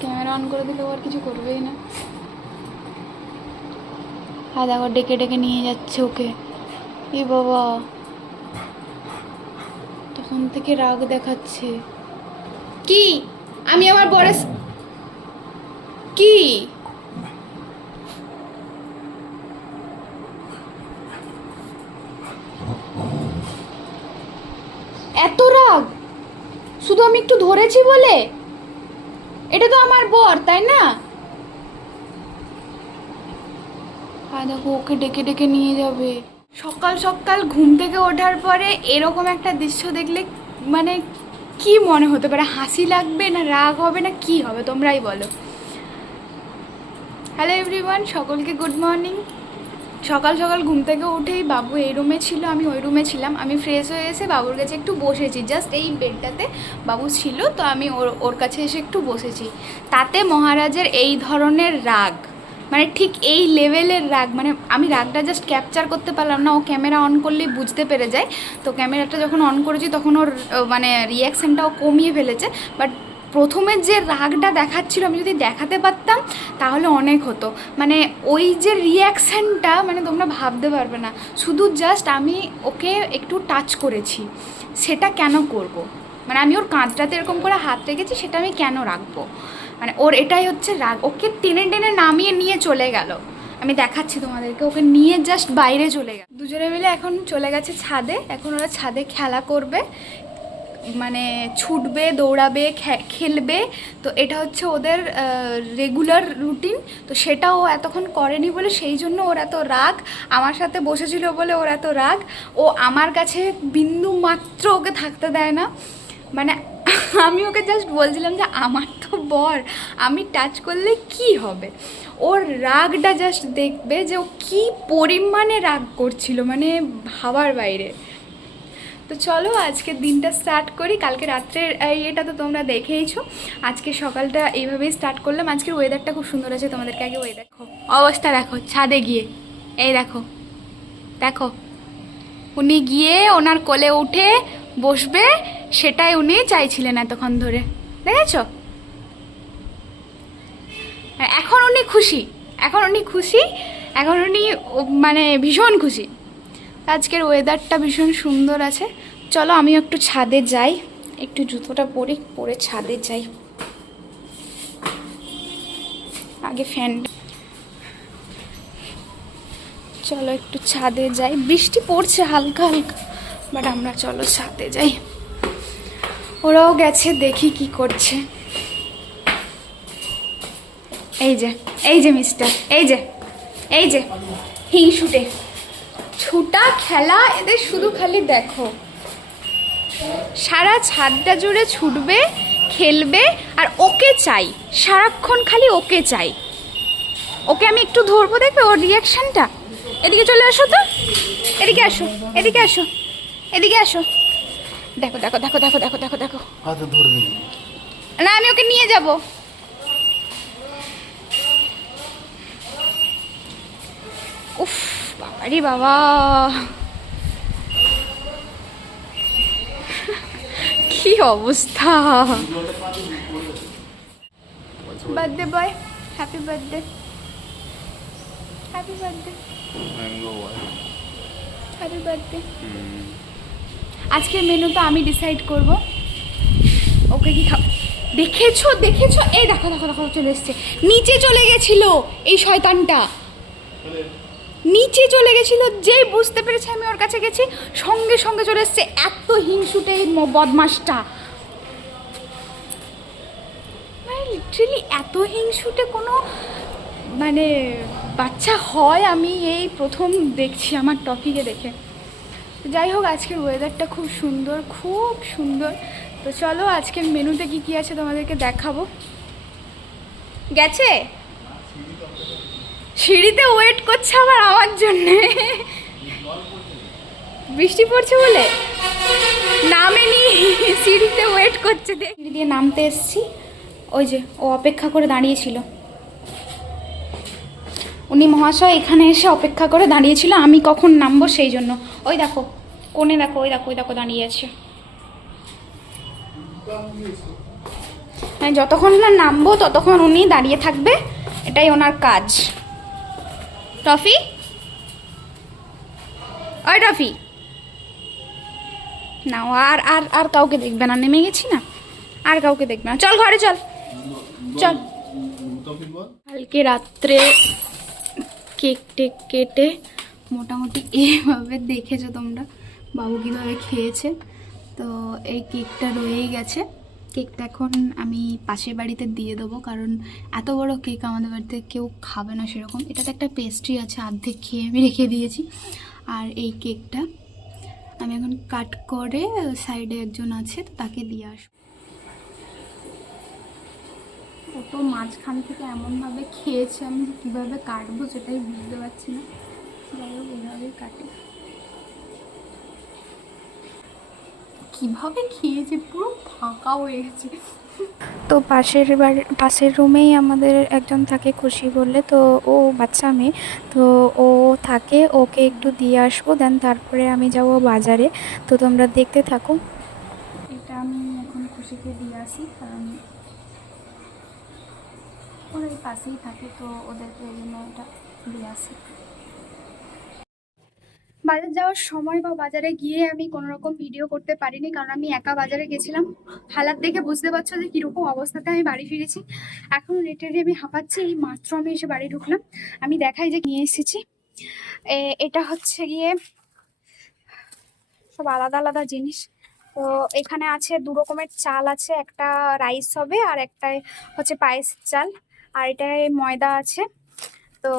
Camera on করে দিলে আর কিছু করবেই না। হ্যাঁ দেখো, ডেকে ডেকে নিয়ে যাচ্ছে ওকে। এ বাবা। তখন থেকে রাগ দেখাচ্ছে। কি? আমি আমার স- কি? এত রাগ? শুধু আমি একটু ধরেছি বলে? এটা তো আমার বর, তাই না? দেখো, ওকে ডেকে ডেকে নিয়ে যাবে। সকাল সকাল ঘুম থেকে ওঠার পরে এরকম একটা দৃশ্য দেখলে মানে কি মনে হতে পারে? হাসি লাগবে না রাগ হবে না কি হবে? তোমরাই বলো। হ্যালো এভরিওয়ান সকলকে গুড মর্নিং সকাল সকাল ঘুম থেকে উঠেই বাবু এই রুমে ছিল, আমি ওই রুমে ছিলাম। আমি ফ্রেশ হয়ে এসে বাবুর কাছে একটু বসেছি। জাস্ট এই বেডটাতে বাবু ছিল, তো আমি ওর ওর কাছে এসে একটু বসেছি। তাতে মহারাজের এই ধরনের রাগ মানে ঠিক এই লেভেলের রাগ মানে আমি রাগটা জাস্ট ক্যাপচার করতে পারলাম না। ও ক্যামেরা অন করলেই বুঝতে পেরে যায়। তো ক্যামেরাটা যখন অন করেছি, তখন ওর মানে রিয়াকশানটাও কমিয়ে ফেলেছে। বাট প্রথমে যে রাগটা দেখাচ্ছিল, আমি যদি দেখাতে পারতাম, তাহলে অনেক হতো। মানে ওই যে রিয়াকশানটা মানে তোমরা ভাবতে পারবে না। শুধু জাস্ট আমি ওকে একটু টাচ করেছি। সেটা কেন করব। মানে আমি ওর কাঁধটাতে এরকম করে হাত রেখেছি, সেটা আমি কেন রাখব? মানে ওর এটাই হচ্ছে রাগ। ওকে টেনে টেনে নামিয়ে নিয়ে চলে গেল। আমি দেখাচ্ছি তোমাদেরকে, ওকে নিয়ে জাস্ট বাইরে চলে গেল। দুজনে মিলে এখন চলে গেছে ছাদে। এখন ওরা ছাদে খেলা করবে। মানে ছুটবে, দৌড়াবে খেলবে। তো এটা হচ্ছে ওদের রেগুলার রুটিন তো সেটা ও এতক্ষণ করেনি বলে সেই জন্য ওর এত রাগ। আমার সাথে বসেছিল বলে ওর এত রাগ। ও আমার কাছে বিন্দু মাত্র ওকে থাকতে দেয় না। মানে আমি ওকে জাস্ট বলছিলাম যে, আমার তো বর, আমি টাচ করলে কি হবে? ওর রাগটা জাস্ট দেখবে যে ও কী পরিমাণে রাগ করছিল মানে ভাবার বাইরে। তো চলো, আজকে দিনটা স্টার্ট করি। কালকে রাত্রের, এই এটা তো তোমরা দেখেইছো। আজকে সকালটা এইভাবেই স্টার্ট করলাম। আজকের ওয়েদারটা খুব সুন্দর আছে, তোমাদেরকে আগে ওয়েদার দেখো। অবস্থা দেখো, ছাদে গিয়ে। এই দেখো দেখো। উনি গিয়ে ওনার কোলে উঠে বসবে, সেটাই উনি চাইছিলেন এতক্ষণ ধরে। দেখেছ? এখন উনি খুশি, এখন উনি খুশি, এখন উনি মানে ভীষণ খুশি। আজকের ওয়েদারটা ভীষণ সুন্দর আছে। চলো আমিও একটু ছাদে যাই। একটু জুতোটা পরি, পরে ছাদে যাই। আগে ফ্যান চলো একটু ছাদে যাই। বৃষ্টি পড়ছে হালকা হালকা বাট আমরা চলো ছাদে যাই। ওরাও গেছে, দেখি কি করছে। এই যে এই যে মিস্টার এই যে এই যে, হিংসুটে। ছুটা খেলা এদের শুধু খালি দেখো। সারা ছাদটা জুড়ে ছুটবে খেলবে আর ওকে চাই। সারাক্ষণ খালি ওকে চাই। ওকে আমি একটু ধরবো দেখবে ওর রিয়াকশনটা এদিকে চলে আসো তো। এদিকে আসো এদিকে আসো এদিকে আসো। দেখো দেখো দেখো দেখো দেখো দেখো দেখো। না আমি ওকে নিয়ে যাব। উফ। বাবারি বাবা। কি অবস্থা? Birthday boy happy birthday happy birthday happy birthday আজকের মেনু তো আমি ডিসাইড করব। ওকে কি খাও দেখেছ দেখেছ? এই দেখো দেখো দেখো চলে এসছে। নিচে চলে গেছিল এই শয়তানটা। নিচে চলে গেছিল, যেই বুঝতে পেরেছে আমি ওর কাছে গেছি, সঙ্গে সঙ্গে চলে এসছে এত হিংসুটে বদমাসটা মানে লিটারেলি এত হিংসুটে কোনো মানে বাচ্চা হয় আমি এই প্রথম দেখছি আমার টপিকে দেখে। যাই হোক, আজকের ওয়েদারটা খুব সুন্দর খুব সুন্দর। তো চলো, আজকের মেনুতে কি কি আছে তোমাদেরকে দেখাবো? গেছে? সিঁড়িতে ওয়েট করছে আবার আমার জন্যে। বৃষ্টি পড়ছে বলে? নামেনি, সিঁড়িতে ওয়েট করছে সিঁড়ি দিয়ে নামতে এসছি। ওই যে, ও অপেক্ষা করে দাঁড়িয়েছিল। উনি মহাশয় এখানে এসে অপেক্ষা করে দাঁড়িয়েছিল, আমি কখন নামবো সেই জন্য। ওই দেখো, কোণে দেখো, ওই দেখো ওই দেখো দাঁড়িয়ে আছে। মানে যতক্ষণ না নামবো, ততক্ষণ উনি দাঁড়িয়ে থাকবে। এটাই ওনার কাজ। টফি? ওই টফি। না আর আর আর কাউকে দেখবে না, নেমে গেছি না? আর কাউকে দেখবে না। চল ঘরে, চল। চল। কালকে রাত্রে কেক টেক কেটে মোটামুটি এইভাবে দেখেছ তোমরা? বাবু কীভাবে খেয়েছে? তো এই কেকটা রয়েই গেছে। কেকটা এখন আমি পাশের বাড়িতে দিয়ে দেবো, কারণ এত বড় কেক আমাদের বাড়িতে কেউ খাবে না সেরকম। এটাতে একটা পেস্ট্রি আছে, অর্ধেক খেয়ে আমি রেখে দিয়েছি। আর এই কেকটা আমি এখন কাট করে সাইডে একজন আছে, তো তাকে দিয়ে আসব ও তো মাঝখান থেকে এমনভাবে খেয়েছে আমি কীভাবে কাটবো সেটাই বুঝতে পারছি না। যাই হোক, এভাবেই কাটে। কীভাবে খেয়েছে পুরো ফাঁকা হয়ে গেছে। তো পাশের বাড়ি পাশের রুমেই আমাদের একজন থাকে খুশি বললে তো ও বাচ্চা মেয়ে তো ও থাকে ওকে একটু দিয়ে আসব দেন তারপরে আমি যাব বাজারে। তো তোমরা দেখতে থাকো। এটা আমি এখন খুশিকে দিয়ে আসি কারণ ওরা পাশেই থাকে তো ওদেরকে এই জন্য এটা দিয়ে আসি। বাজার যাওয়ার সময় বা বাজারে গিয়ে আমি কোনো রকম ভিডিও করতে পারিনি, কারণ আমি একা বাজারে গেছিলাম। হালাত দেখে বুঝতে পারছ যে কীরকম অবস্থাতে আমি বাড়ি ফিরেছি। এখন রেটের আমি হাঁপাচ্ছি, এই মাত্র আমি এসে বাড়ি ঢুকলাম। আমি দেখাই যে নিয়ে এসেছি। এটা হচ্ছে গিয়ে সব আলাদা আলাদা জিনিস। তো এখানে আছে দু রকমের চাল আছে, একটা রাইস হবে আর একটা হচ্ছে পায়েস চাল। আর এটায় ময়দা আছে। তো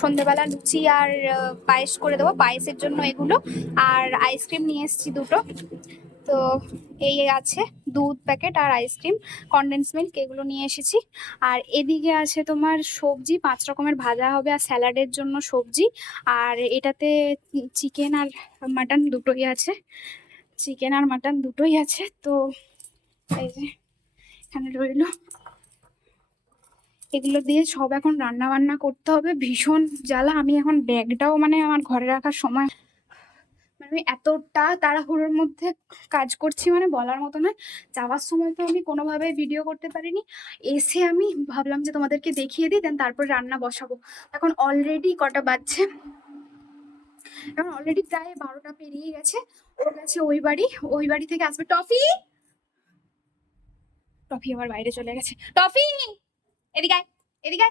সন্ধেবেলা লুচি আর পায়েস করে দেবো, পায়েসের জন্য এগুলো আর আইসক্রিম নিয়ে এসেছি দুটো। তো, এই আছে দুধ প্যাকেট আর আইসক্রিম কনডেন্স মিল্ক এগুলো নিয়ে এসেছি। আর এদিকে আছে তোমার সবজি, পাঁচ রকমের ভাজা হবে আর স্যালাডের জন্য সবজি। আর এটাতে চিকেন আর মাটন দুটোই আছে। চিকেন আর মাটন দুটোই আছে, তো এই যে এখানে রইল। এগুলো দিয়ে সব এখন রান্না বান্না করতে হবে। ভীষণ জ্বালা। আমি এখন ব্যাগটাও মানে আমার ঘরে রাখার সময় মানে আমি এতটা তাড়াহুড়োর মধ্যে কাজ করছি মানে বলার মতো নয়। যাওয়ার সময় তো আমি কোনোভাবে ভিডিও করতে পারিনি। এসে আমি ভাবলাম যে তোমাদেরকে দেখিয়ে দিই দেন তারপর রান্না বসাবো। এখন অলরেডি কটা বাজছে? এখন অলরেডি প্রায় বারোটা পেরিয়ে গেছে। ও গেছে ওই বাড়ি। ওই বাড়ি থেকে আসবে টফি! টফি আবার বাইরে চলে গেছে। টফি! এদিকে এদিকে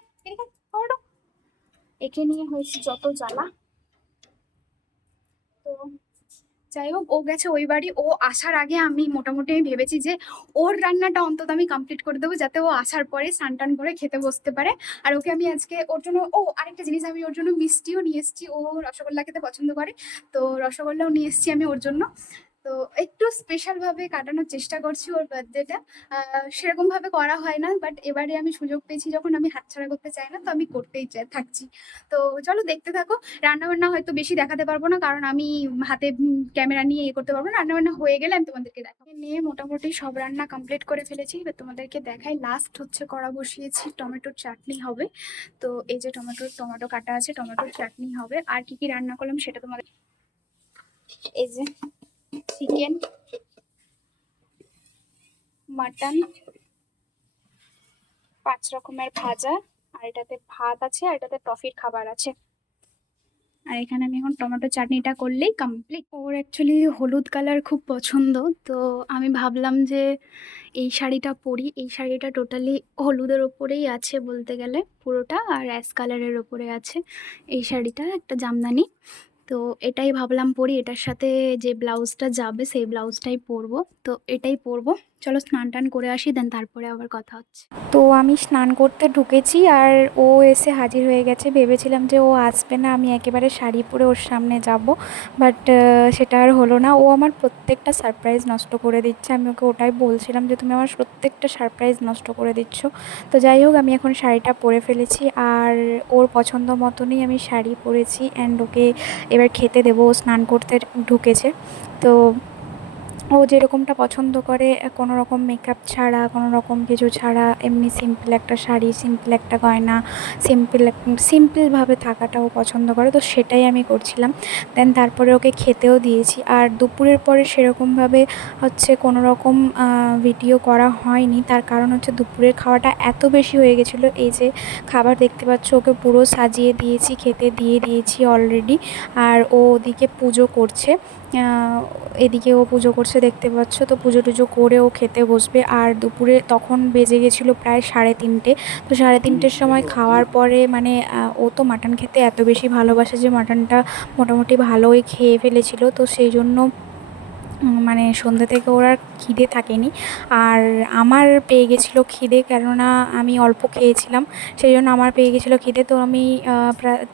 একে নিয়ে হয়েছে যত জ্বালা। তো যাই হোক, ও গেছে ওই বাড়ি। ও আসার আগে আমি মোটামুটি আমি ভেবেছি যে ওর রান্নাটা অন্তত আমি কমপ্লিট করে দেবো, যাতে ও আসার পরে স্নান টান করে খেতে বসতে পারে। আর ওকে আমি আজকে ওর জন্য, ও আরেকটা জিনিস আমি ওর জন্য মিষ্টিও নিয়ে এসেছি। ও রসগোল্লা খেতে পছন্দ করে। তো রসগোল্লাও নিয়ে এসেছি আমি ওর জন্য। তো একটু স্পেশাল ভাবে কাটানোর চেষ্টা করছি ওর বার্থডেটা সেরকম ভাবে করা হয় না বাট এবারে আমি সুযোগ পেয়েছি যখন আমি হাতছাড়া করতে চাই না, তো আমি করতেই থাকছি। তো চলো দেখতে থাকো রান্না বান্না হয়তো বেশি দেখাতে পারব না, কারণ আমি হাতে ক্যামেরা নিয়ে ইয়ে করতে পারব না। রান্না বান্না হয়ে গেলে আমি তোমাদেরকে দেখাবো নিয়ে মোটামুটি সব রান্না কমপ্লিট করে ফেলেছি। এবার তোমাদেরকে দেখাই লাস্ট হচ্ছে কড়া বসিয়েছি, টমেটোর চাটনি হবে। তো এই যে টমেটোর টমেটো কাটা আছে, টমেটোর চাটনি হবে। আর কি কি রান্না করলাম সেটা তোমাদের এই যে চিকেন, মাটন, পাঁচ রকমের ভাজা, আর এটাতে ভাত আছে, আর এটাতে টফির খাবার আছে। আর এখানে আমি এখন টমেটো চাটনিটা করলেই কমপ্লিট ওর অ্যাকচুয়ালি হলুদ কালার খুব পছন্দ, তো আমি ভাবলাম যে এই শাড়িটা পরি। এই শাড়িটা টোটালি হলুদের ওপরেই আছে বলতে গেলে, পুরোটা, আর অ্যাশ কালারের ওপরে আছে এই শাড়িটা, একটা জামদানি। তো এটাই ভাবলাম পরি এটার সাথে যে ব্লাউজটা যাবে সেই ব্লাউজটাই পরবো। তো এটাই পরবো। চলো স্নান টান করে আসি দেন তারপরে আবার কথা হচ্ছে। তো আমি স্নান করতে ঢুকেছি আর ও এসে হাজির হয়ে গেছে। ভেবেছিলাম যে ও আসবে না, আমি একেবারে শাড়ি পরে ওর সামনে যাব বাট সেটা আর হলো না। ও আমার প্রত্যেকটা সারপ্রাইজ নষ্ট করে দিচ্ছে। আমি ওকে ওটাই বলছিলাম যে, তুমি আমার প্রত্যেকটা সারপ্রাইজ নষ্ট করে দিচ্ছ। তো যাই হোক, আমি এখন শাড়িটা পরে ফেলেছি আর ওর পছন্দ মতনই আমি শাড়ি পরেছি অ্যান্ড ওকে এবার খেতে দেবো। স্নান করতে ঢুকেছে। তো ও যেরকমটা পছন্দ করে, কোনো রকম মেকআপ ছাড়া, কোনো রকম কিছু ছাড়া, এমনি সিম্পল একটা শাড়ি সিম্পল একটা গয়না সিম্পল সিম্পলভাবে থাকাটা ও পছন্দ করে। তো সেটাই আমি করছিলাম। দেন তারপরে ওকে খেতেও দিয়েছি। আর দুপুরের পরে সেরকমভাবে হচ্ছে কোনো রকম ভিডিও করা হয়নি। তার কারণ হচ্ছে দুপুরের খাওয়াটা এত বেশি হয়ে গেছিল। এই যে খাবার দেখতে পাচ্ছ, ওকে পুরো সাজিয়ে দিয়েছি, খেতে দিয়ে দিয়েছি অলরেডি আর ও ওদিকে পুজো করছে। এদিকে ও পুজো করছে, দেখতে পাচ্ছ তো, পুজো টুজো করে ও খেতে বসবে। আর দুপুরে তখন বেজে গেছিল প্রায় সাড়ে তিনটে। তো সাড়ে তিনটের সময় খাওয়ার পরে মানে ও তো মাটন খেতে এত বেশি ভালোবাসে যে মাটনটা মোটামুটি ভালোই খেয়ে ফেলেছিল। তো সেই জন্য মানে সন্ধ্যে থেকে ওর আর খিদে থাকেনি। আর আমার পেয়ে গেছিল খিদে কেননা আমি অল্প খেয়েছিলাম, সেই জন্য আমার পেয়ে গেছিল খিদে। তো আমি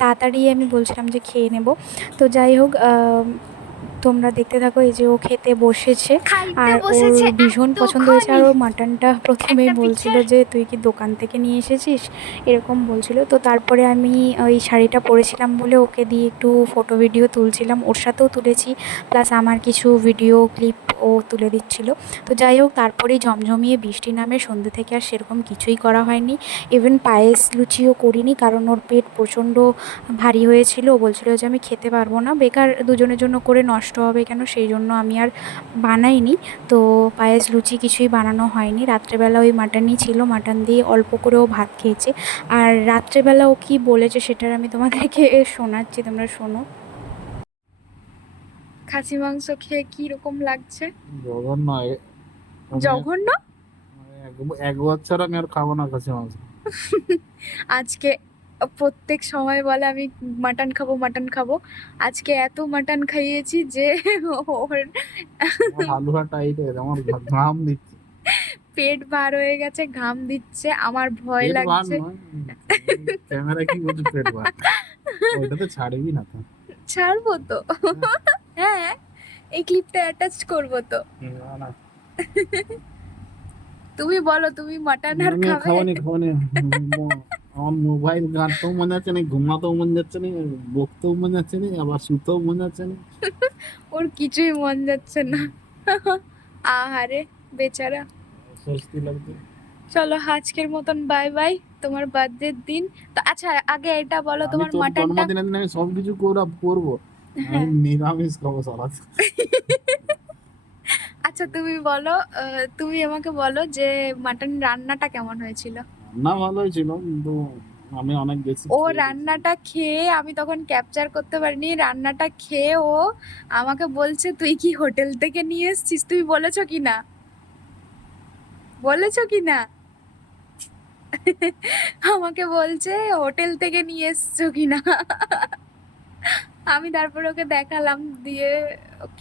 তাড়াতাড়ি আমি বলছিলাম যে খেয়ে নেব। তো যাই হোক তোমরা দেখতে থাকো এই যে ও খেতে বসেছে। আর ওর ভীষণ পছন্দ হয়েছে। আর ও মাটনটা প্রথমেই বলছিল যে তুই কি দোকান থেকে নিয়ে এসেছিস? এরকম বলছিল। তো তারপরে আমি ওই শাড়িটা পরেছিলাম বলে ওকে দিয়ে একটু ফটো ভিডিও তুলছিলাম। ওর সাথেও তুলেছি। প্লাস আমার কিছু ভিডিও ক্লিপ ও তুলে দিচ্ছিল। তো যাই হোক তারপরেই ঝমঝমিয়ে বৃষ্টি নামে সন্ধ্যে থেকে আর সেরকম কিছুই করা হয়নি। ইভেন পায়েস লুচিও করিনি কারণ ওর পেট প্রচণ্ড ভারী হয়েছিল। ও বলছিল যে আমি খেতে পারব না। বেকার দুজনের জন্য করে নষ্ট হবে কেন? সেই জন্য আমি আর বানাইনি। তো পায়েস লুচি কিছুই বানানো হয়নি। রাত্রেবেলা ওই মাটনই ছিল। মাটন দিয়ে অল্প করেও ভাত খেয়েছে। আর রাত্রেবেলা ও কী বলেছে সেটার আমি তোমাদেরকে শোনাচ্ছি তোমরা শোনো। খাসি মাংস খেয়ে কি রকম লাগছে? জঘন্য। মানে- জঘন্য? মানে এক বছর আমি আর খাব না খাসি মাংস। আজকে প্রত্যেক সময় বলে আমি মাটন খাব মাটন খাব। আজকে এত মাটন খাইয়েছি যে ওর হালুয়া টাইটের আমার ঘাম দিচ্ছে। পেট বার হয়ে গেছে ঘাম দিচ্ছে আমার ভয় লাগছে। ক্যামেরা কি বলছে পেট ওইটা তো ছাড়বি না তো। ছাড়বো তো। হ্যাঁ এই ক্লিপটা অ্যাটাচ করব তো। না। তুমি বলো তুমি মাটন আর খাবে? খাব নি খাব নি। ম- আমার মোবাইল ঘাঁটতেও মনে যাচ্ছে না ঘুমাতেও মন যাচ্ছে না বকতেও মন যাচ্ছে না আবার শুতেও মন যাচ্ছে না ওর কিছুই মন যাচ্ছে না। আহারে বেচারা। স্বস্তি চলো আজকের মতন বাই বাই তোমার বার্থডের দিন। তো আচ্ছা আগে এটা বলো তোমার মাটনটা জন্মদিনের দিন আমি সবকিছু করা করব। আমি নিরামিষ খাব সারা আচ্ছা তুমি বলো তুমি আমাকে বলো যে মাটন রান্নাটা কেমন হয়েছিল? রান্না ভালোই ছিল কিন্তু আমি অনেক বেশি ও রান্নাটা খেয়ে আমি তখন ক্যাপচার করতে পারিনি রান্নাটা খেয়ে ও আমাকে বলছে তুই কি হোটেল থেকে নিয়ে এসেছিস? তুমি বলেছ কি না? বলেছ কি না? আমাকে বলছে হোটেল থেকে নিয়ে এসছো কি না? আমি তারপর ওকে দেখালাম দিয়ে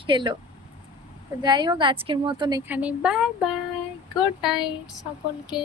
খেলো। যাই হোক আজকের মতন এখানে বাই বাই গুড নাইট সকলকে।